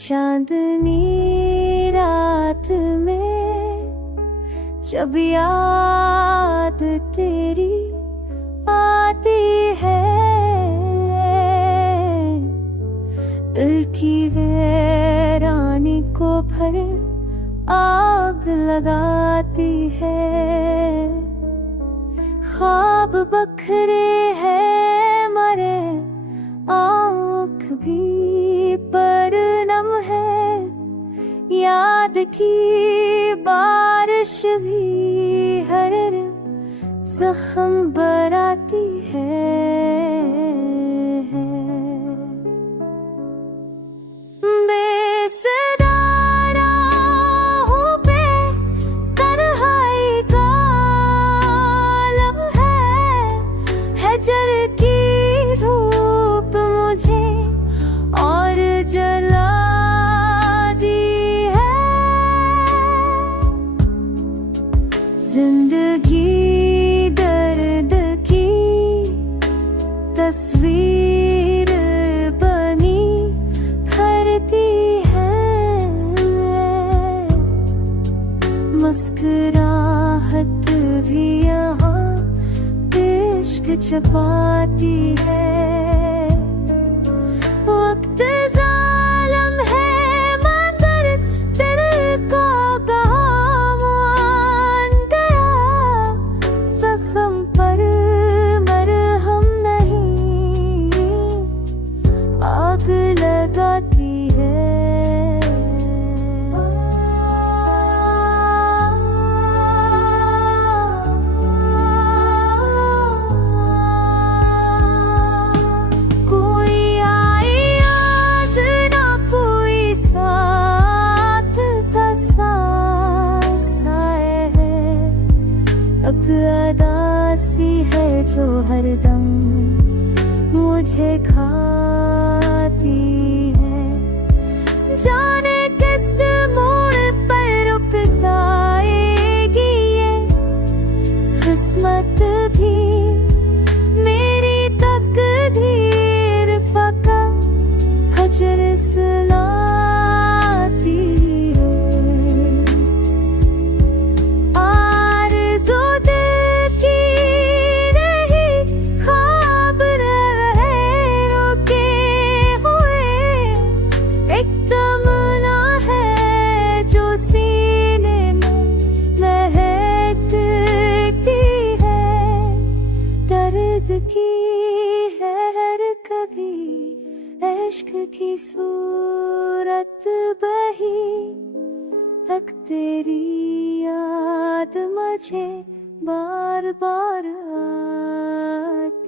चांदनी रात में जब याद तेरी आती है, दिल की वीरानी को भर आग लगाती है। ख्वाब बखरे हैं मरे, आँख भी पर नम है, याद की बारिश भी हर जख्म बराती है। जल की धूप मुझे और जला दी है, जिंदगी दर्द की तस्वीर बनी भरती है, मुस्कुराहट भी यहाँ इश्क छुपाती है। वक्त जालिम है मगर दिल को काम आन गया, जख्म पर मरहम नहीं, आग लगाती है। अदासी है जो हरदम मुझे खाती है, जाने किस मोड़ पर रुक जाएगी ये किस्मत भी, मेरी तकदीर फका हजर सुनाती है। सीने में महकती है, दर्द की है हर कभी इश्क की सूरत बही, तक तेरी याद मुझे बार बार आती।